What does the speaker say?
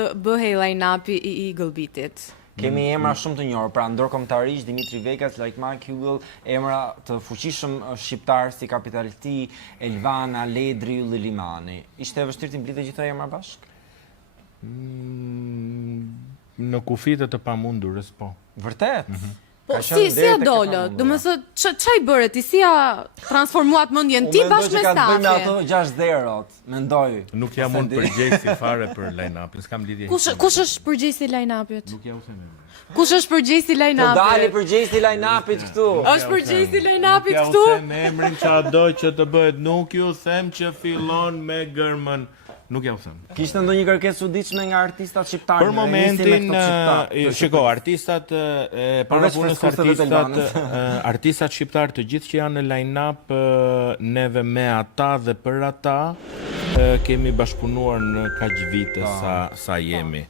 të bëhej line-upi i Eagle Beatit? Kemi emra shumë të njohur, pra ndërkombëtarisht Dimitri Vegas, like Mark Hugel, emra të fuqishëm shqiptar si Kapitalti, Elvana, Ledri, Lëlimani. Ishte e vështirë të mblidhe gjithë këto emra bashkë? Në kufitë të pamundurës, po. Vërtet? Po, si ja dollë? Do më thë, çaj bëre ti, si ja transformuat mendjen ti bashkë me stafin? Unë mendoj që ka të bëjmë ato 6-0, mendoj. Nuk jam unë përgjegjësi fare për line-upin, s'kam lidhje. Kush është përgjegjësi i line-upit? Nuk ja u them. Kush është përgjegjësi i line-upit? Po dali përgjegjësi i line-upit këtu. Është përgjegjësi i line-upit këtu? Nuk ja u them emrin çado që të bëhet, nuk ju them që fillon me gërmën. Nuk ja u them. Kishte ndonjë kërkesë çuditshme nga artistat shqiptarë? Për momentin, shiko, artistat artistat shqiptarë të gjithë që janë në line-up, neve me ata dhe për ata kemi bashkëpunuar në kaq vite sa jemi.